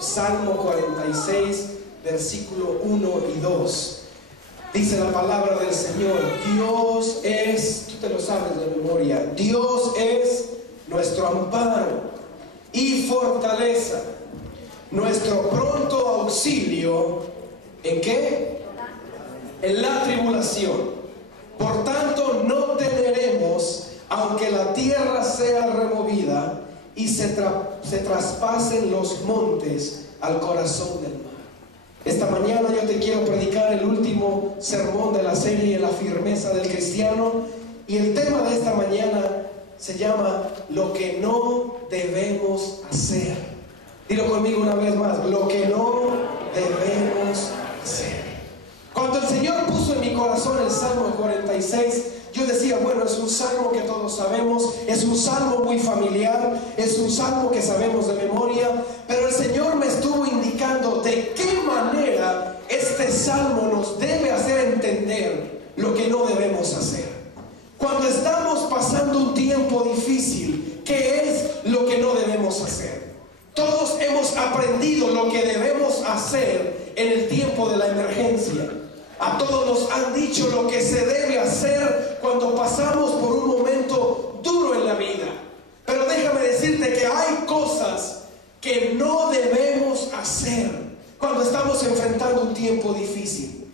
Salmo 46, versículo 1 y 2. Dice la palabra del Señor: Dios es, tú te lo sabes de memoria, Dios es nuestro amparo y fortaleza, nuestro pronto auxilio, ¿en qué? En la tribulación. Por tanto, no temeremos, aunque la tierra sea removida y se traspasen los montes al corazón del mar. Esta mañana yo te quiero predicar el último sermón de la serie La firmeza del cristiano, y el tema de esta mañana se llama lo que no debemos hacer. Dilo conmigo una vez más: lo que no debemos hacer. Cuando el Señor puso en mi corazón el Salmo 46, yo decía, bueno, es un salmo que todos sabemos, es un salmo muy familiar, es un salmo que sabemos de memoria, pero el Señor me estuvo indicando de qué manera este salmo nos debe hacer entender lo que no debemos hacer. Cuando estamos pasando un tiempo difícil, ¿qué es lo que no debemos hacer? Todos hemos aprendido lo que debemos hacer en el tiempo de la emergencia. A todos nos han dicho lo que se debe hacer cuando pasamos por un momento duro en la vida. Pero déjame decirte que hay cosas que no debemos hacer cuando estamos enfrentando un tiempo difícil.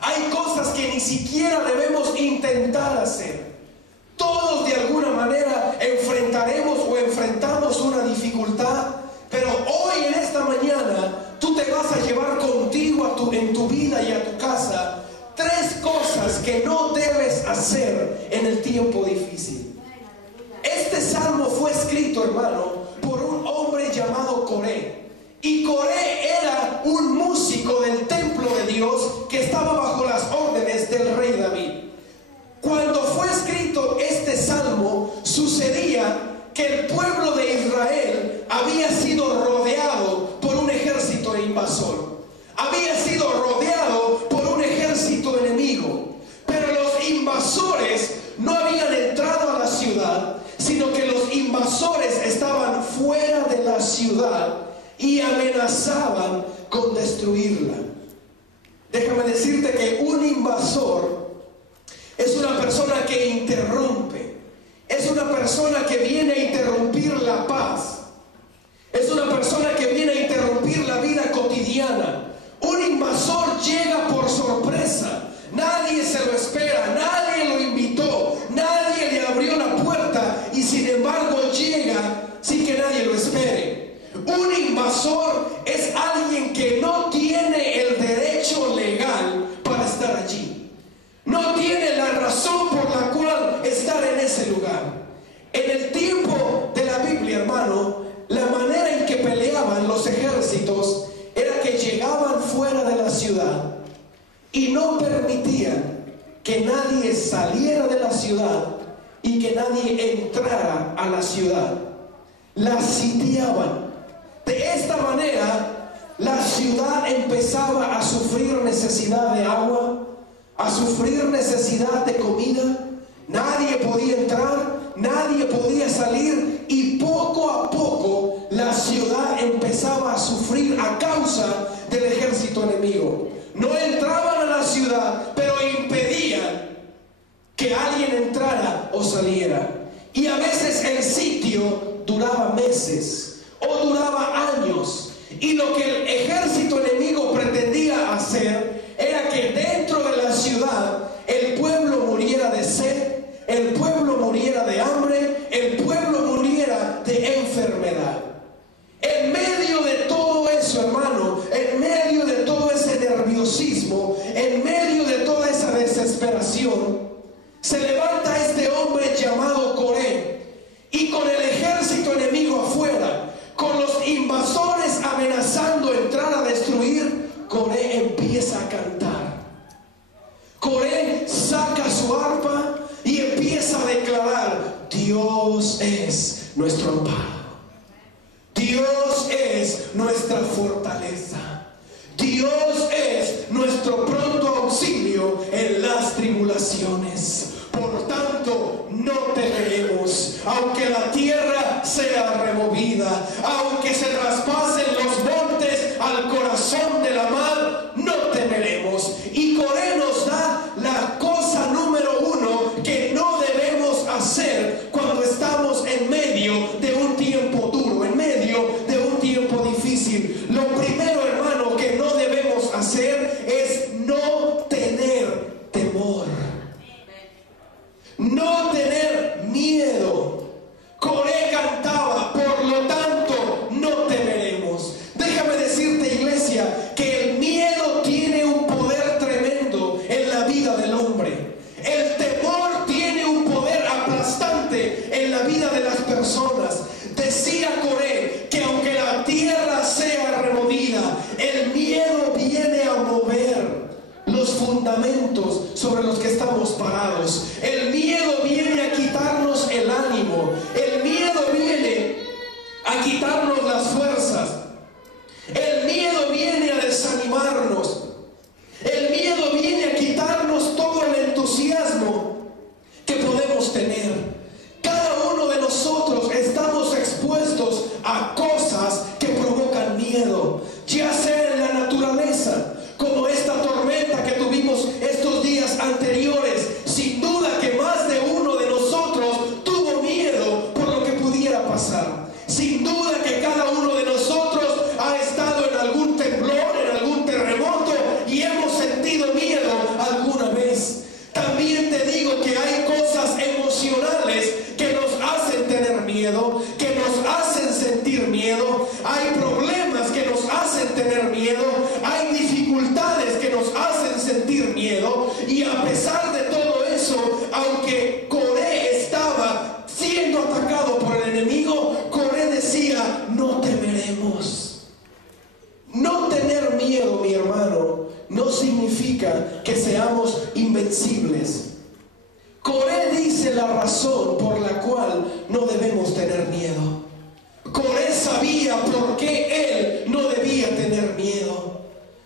Hay cosas que ni siquiera debemos intentar hacer. Todos de alguna manera enfrentaremos o enfrentamos una dificultad, pero hoy en esta mañana tú te vas a llevar contigo en tu vida y a tu casa 3 cosas que no debes hacer en el tiempo difícil. Este salmo fue escrito, hermano, por un hombre llamado Coré. Y Coré era un músico del templo de Dios que estaba bajo las órdenes del rey David. Cuando fue escrito este salmo, sucedía que el pueblo de Israel había sido rodeado por un ejército invasor. Había sido rodeado por un ejército enemigo. Pero los invasores no habían entrado a la ciudad, sino que los invasores estaban fuera de la ciudad y amenazaban con destruirla. Déjame decirte que un invasor es una persona que interrumpe. Es una persona que viene a interrumpir la paz. Es una persona que viene a interrumpir la vida cotidiana. Un invasor llega por sorpresa. Nadie se lo espera, nadie lo invitó, nadie le abrió la puerta y sin embargo llega sin que nadie lo espere. Un invasor es alguien que no tiene el derecho legal para estar allí. No tiene la razón por la cual estar en ese lugar. En el tiempo de la Biblia, hermano, la manera en que peleaban los ejércitos era que llegaban fuera de la ciudad y no permitían que nadie saliera de la ciudad y que nadie entrara a la ciudad. La sitiaban. De esta manera, la ciudad empezaba a sufrir necesidad de agua, a sufrir necesidad de comida. Nadie podía entrar, nadie podía salir, y poco a poco la ciudad empezaba a sufrir a causa del ejército enemigo. No entraban a la ciudad, pero impedían que alguien entrara o saliera. Y a veces el sitio duraba meses o duraba años. Y lo que el ejército enemigo pretendía hacer era que dentro de la ciudad el pueblo muriera de sed, el pueblo muriera de hambre, el pueblo muriera de enfermedad. En medio de todo eso, hermano, en medio de todo ese nerviosismo, en medio de toda esa desesperación, se levanta este hombre llamado Coré, y con el ejército enemigo afuera, con los invasores amenazando entrar a destruir, Coré empieza a cantar. Coré saca su arpa y empieza a declarar: Dios es nuestro amparo, Dios es nuestra fortaleza, Dios es nuestro pronto auxilio en las tribulaciones. Por tanto, no temeremos, aunque la tierra sea removida, aunque se traspasen los montes sobre los que estamos parados. El miedo viene a quitarnos el ánimo. El miedo viene a quitarnos las fuerzas. El miedo viene a desanimarnos. El miedo viene a quitarnos todo el entusiasmo que podemos tener. Cada uno de nosotros estamos expuestos a cosas que provocan miedo, ya sea en la naturaleza, como esta tormenta que tuvimos estos días anteriores. Sin duda que más de uno de nosotros tuvo miedo por lo que pudiera pasar. Sin duda que cada uno de nosotros ha estado en algún temblor, en algún terremoto, y hemos sentido miedo alguna vez. También te digo que hay cosas emocionales que nos hacen tener miedo, que nos hacen sentir miedo. Hay problemas que nos hacen tener miedo. Hay dificultades que nos hacen sentir miedo. Y a pesar de todo eso, aunque Coré estaba siendo atacado por el enemigo, Coré decía: no temeremos. No tener miedo, mi hermano, no significa que seamos invencibles. Coré dice la razón por la cual no debemos tener miedo. Coré sabía por qué él no debía tener miedo.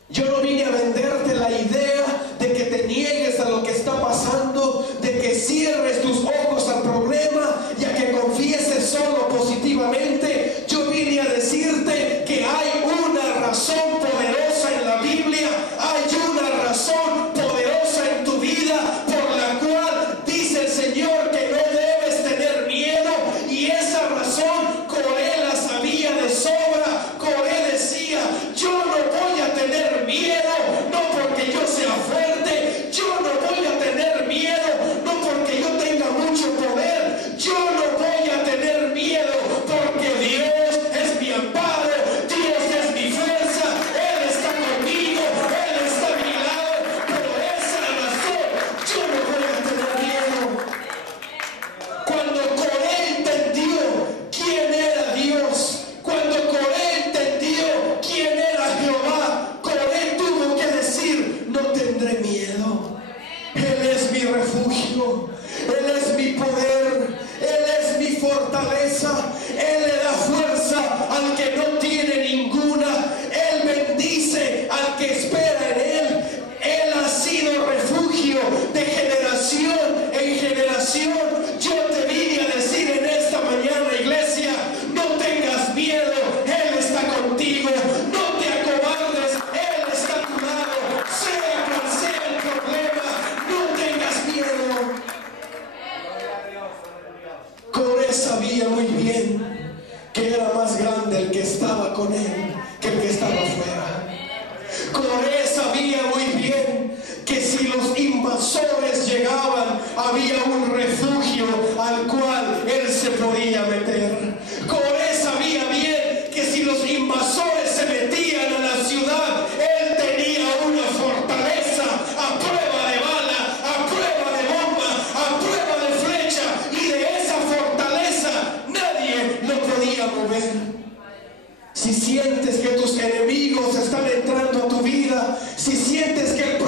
Yo no vine a venderte la idea de que te niegues a lo que está pasando, de que cierres tus ojos al problema y a que confieses solo positivamente. Yo vine a decirte que hay una razón poderosa en la Biblia, hay una razón poderosa en tu vida por la cual dice el Señor que no debes tener miedo, y esa razón Coré la sabía de sobra. Coré decía: yo no voy a tener miedo, no porque yo sea fuerte, yo no voy a tener miedo, no porque yo tenga mucho poder, yo no voy a tener miedo porque Dios es mi amparo, Dios es mi fuerza, Él está conmigo, Él está a mi lado. Por esa razón yo no voy a tener miedo. Cuando Coré entendió quién era Dios, cuando Coré entendió quién era Jehová, Coré tuvo que decir: no tendré miedo. Él es mi refugio, Él es mi poder, Él es mi fortaleza, Él le da fuerza al que no tiene ninguna, Él bendice al que espera en Él. Él ha sido refugio de generación en generación. Yo te vine a decir en esta mañana, iglesia: no tengas miedo, Él está contigo. No te acobardes, Él está a tu lado. Sea cual sea el problema, no tengas miedo. Coré sabía muy bien que era más grande el que estaba con él que el que estaba afuera. Coré sabía muy bien que si los invasores llegaban, había un refugio al cual él se podía meter. Coré sabía bien que si los invasores se metían a la ciudad, él tenía una fortaleza a prueba de bala, a prueba de bomba, a prueba de flecha, y de esa fortaleza nadie lo podía mover. Si sientes que tus enemigos están entrando a tu vida, si sientes que el